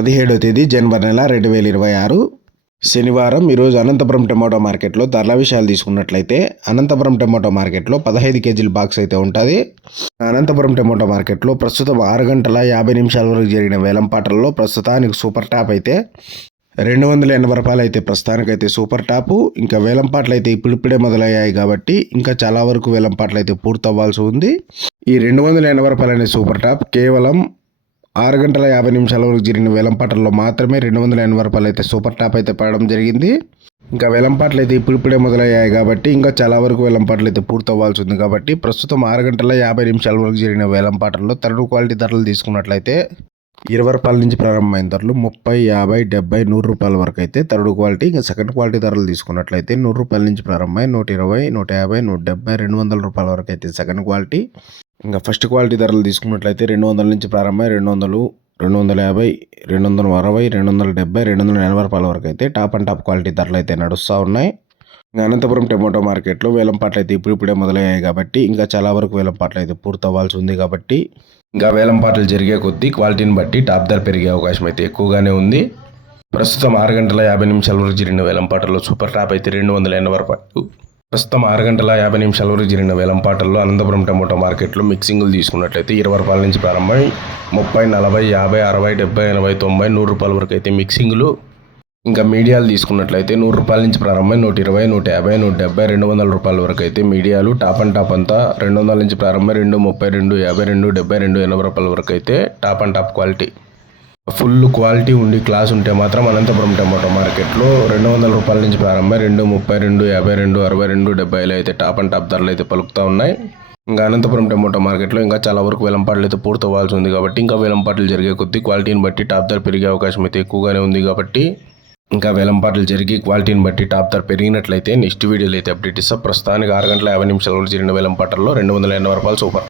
పదిహేడో తేదీ జనవరి నెల రెండు వేల ఇరవై ఆరు. శనివారం ఈరోజు అనంతపురం టమాటో మార్కెట్లో ధరల విషయాలు తీసుకున్నట్లయితే అనంతపురం టమాటో మార్కెట్లో పదహైదు కేజీల బాక్స్ అయితే ఉంటుంది. అనంతపురం టమాటో మార్కెట్లో ప్రస్తుతం ఆరు గంటల యాభై నిమిషాల వరకు జరిగిన వేలంపాటల్లో ప్రస్తుతానికి సూపర్ టాప్ అయితే రెండు వందల ఎనభై రూపాయలు అయితే ప్రస్తుతానికైతే సూపర్ టాపు. ఇంకా వేలంపాట్లు అయితే ఇప్పుడిప్పుడే మొదలయ్యాయి కాబట్టి ఇంకా చాలా వరకు వేలంపాట్లు అయితే పూర్తవ్వాల్సి ఉంది. ఈ రెండు వందల ఎనభై రూపాయలు అనే సూపర్ టాప్ కేవలం ఆరు గంటల యాభై నిమిషాల వరకు జరిగిన వేలంపాటల్లో మాత్రమే రెండు వందల ఎనభై రూపాయలు అయితే సూపర్ టాప్ అయితే పడడం జరిగింది. ఇంకా వెలంపాట్లు అయితే ఇప్పుడిప్పుడే మొదలయ్యాయి కాబట్టి ఇంకా చాలా వరకు వెలంపాట్లు అయితే పూర్తవ్వాల్సి ఉంది కాబట్టి ప్రస్తుతం ఆరు గంటల యాభై నిమిషాల వరకు జరిగిన వేలంపాటల్లో థర్డ్ క్వాలిటీ ధరలు తీసుకున్నట్లయితే ఇరవై రూపాయల నుంచి ప్రారంభమైన ధరలు ముప్పై యాభై డెబ్బై నూరు రూపాయల వరకు అయితే థర్డ్ క్వాలిటీ ఇంకా సెకండ్ క్వాలిటీ ధరలు తీసుకున్నట్లయితే నూరు రూపాయల నుంచి ప్రారంభమై నూట ఇరవై నూట యాభై నూట డెబ్బై రెండు వందల రూపాయల వరకు అయితే సెకండ్ క్వాలిటీ. ఇంకా ఫస్ట్ క్వాలిటీ ధరలు తీసుకున్నట్లయితే రెండు వందల నుంచి ప్రారంభమై రెండు వందలు రెండు వందల యాభై రెండు వందల అరవై రెండు వందల డెబ్బై రెండు వందల ఎనభై రూపాయల వరకు అయితే టాప్ అండ్ టాప్ క్వాలిటీ ధరలు అయితే నడుస్తూ ఉన్నాయి. ఇంకా అనంతపురం టమోటో మార్కెట్లో వేలంపాట్లు అయితే ఇప్పుడిప్పుడే మొదలయ్యాయి కాబట్టి ఇంకా చాలా వరకు వేలంపాట్లు అయితే పూర్తవ్వాల్సి ఉంది కాబట్టి ఇంకా వేలంపాట్లు జరిగే కొద్దీ క్వాలిటీని బట్టి టాప్ ధర పెరిగే అవకాశం అయితే ఎక్కువగానే ఉంది. ప్రస్తుతం ఆరు గంటల యాభై నిమిషాల వరకు జరిగిన వేలంపాటల్లో సూపర్ టాప్ అయితే రెండు వందల ఎనభై రూపాయలు. ప్రస్తుతం ఆరు గంటల యాభై నిమిషాల వరకు జరిగిన వేలంపాటల్లో అనంతపురం టమోటా మార్కెట్లో మిక్సింగులు తీసుకున్నట్లయితే ఇరవై రూపాయల నుంచి ప్రారంభమై ముప్పై నలభై యాభై అరవై డెబ్బై ఎనభై తొంభై నూరు రూపాయల వరకు అయితే మిక్సింగులు ఇంకా మీడియాలు తీసుకున్నట్లయితే నూరు రూపాయల నుంచి ప్రారంభమై నూట ఇరవై నూట యాభై నూట డెబ్బై రెండు వందల రూపాయల వరకు అయితే మీడియాలు టాప్ అండ్ టాప్ అంతా రెండు వందల నుంచి ప్రారంభమై రెండు ముప్పై రెండు యాభై రెండు డెబ్బై రెండు ఎనభై రూపాయల వరకు అయితే top and top quality. Full quality ఉండి క్లాస్ ఉంటే మాత్రం అనంతపురం టమాటో మార్కెట్లో రెండు వందల రూపాయల నుంచి ప్రారంభమై రెండు ముప్పై రెండు యాభై రెండు అరవై రెండు డెబ్బైలో అయితే టాప్ అండ్ టాప్ ధరలు అయితే పలుకుతూ ఉన్నాయి. ఇంకా అనంతపురం టమాటో మార్కెట్లో ఇంకా చాలా వరకు వెలంపాట్లు అయితే పూర్తవ్వాల్సి ఉంది కాబట్టి ఇంకా వెలంపాట్లు జరిగే కొద్దీ క్వాలిటీని బట్టి టాప్ ధర పెరిగే అవకాశం అయితే ఎక్కువగానే ఉంది కాబట్టి ఇంకా వేలంపాట్లు జరిగి క్వాలిటీని బట్టి టాప్ ధర పెరిగినట్లయితే నెక్స్ట్ వీడియోలో అయితే అప్డేట్ ఇస్తా. ప్రస్తుతానికి ఆరు గంటల యాభై నిమిషాల వరకు జరిగిన వేలంపాటల్లో రెండు వందల ఎనభై రూపాయలు సూపర్.